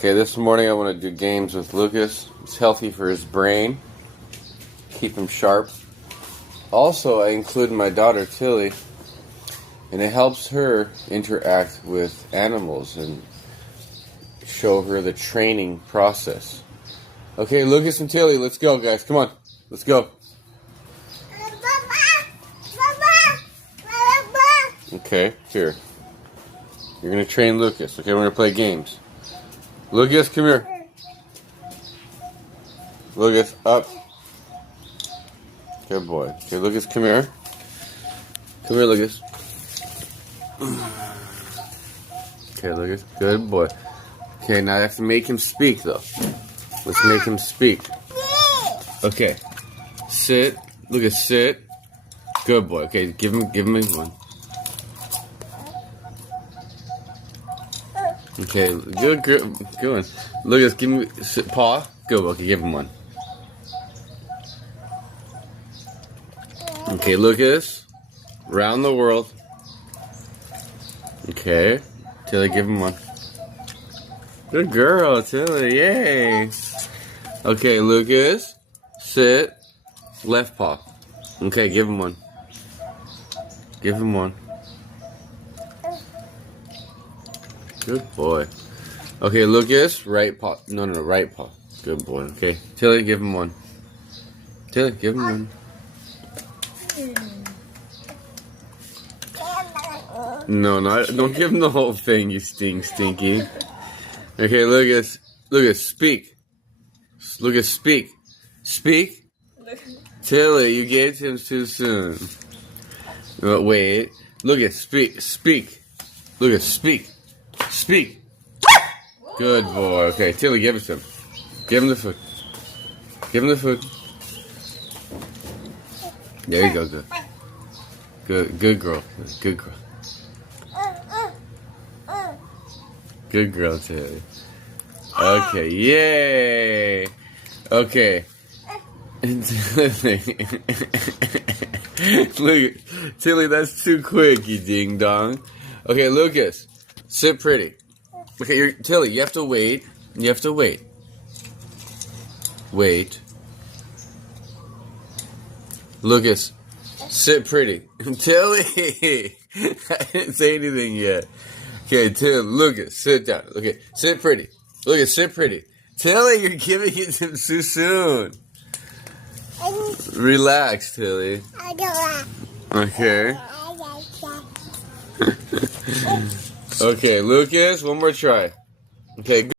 Okay, this morning I want to do games with Lucas. It's healthy for his brain. Keep him sharp. Also, I include my daughter Tilly, and it helps her interact with animals and show her the training process. Okay, Lucas and Tilly, let's go, guys. Come on, let's go. Okay, here. You're gonna train Lucas. Okay, we're gonna play games. Lucas, come here. Lucas, up. Good boy. Okay, Lucas, come here. Come here, Lucas. Okay, Lucas. Good boy. Okay, now I have to make him speak, though. Let's make him speak. Okay. Sit. Lucas, sit. Good boy. Okay, give him one. Okay, good one. Lucas, give me paw. Good. Okay, give him one. Okay, Lucas, round the world. Okay, Tilly, give him one. Good girl, Tilly. Yay. Okay, Lucas, sit. Left paw. Okay, give him one. Give him one. Good boy. Okay, Lucas, right paw. No, right paw. Good boy. Okay, Tilly, give him one. Tilly, give him one. No, don't give him the whole thing, you stinky. Okay, Lucas, speak. Lucas, speak. Speak. Tilly, you gave it to him too soon. Wait. Lucas, speak. Lucas, speak. Speak. Good boy. Okay, Tilly, give it to him. Give him the food. Give him the food. There you go. Good girl. Good girl. Good girl, Tilly. Okay, yay. Okay. Look, Tilly, that's too quick, you ding dong. Okay, Lucas, sit pretty. Okay, Tilly, you have to wait. You have to wait. Wait. Lucas, sit pretty. Tilly, I didn't say anything yet. Okay, Tilly, Lucas, sit down. Okay, sit pretty. Lucas, sit pretty. Tilly, you're giving it too soon. Relax, Tilly. Okay. Okay, Lucas, one more try. Okay.